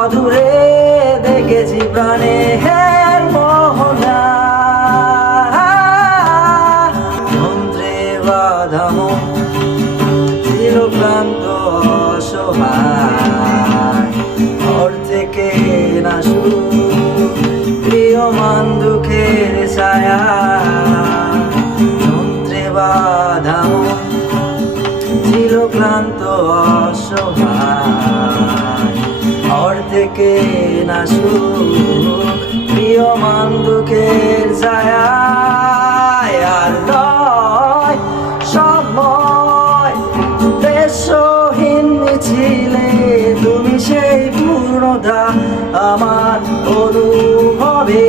অদূরে দেখেছি প্রাণে হের মোহনা, মন্ত্রে বাঁধা মন ছিল ক্লান্ত অসহায়, ঘর থেকে না প্রিয় মান দুঃখের ছায়া, যন্ত্রে বাঁধা মন ছিল ক্লান্ত অসহায়, ঘর থেকে না প্রিয় মান দুঃখের ছায়া। আর নয় সময় দেশহীন ছিলে তুমি সেই পূর্ণতা আমার অনুভবে।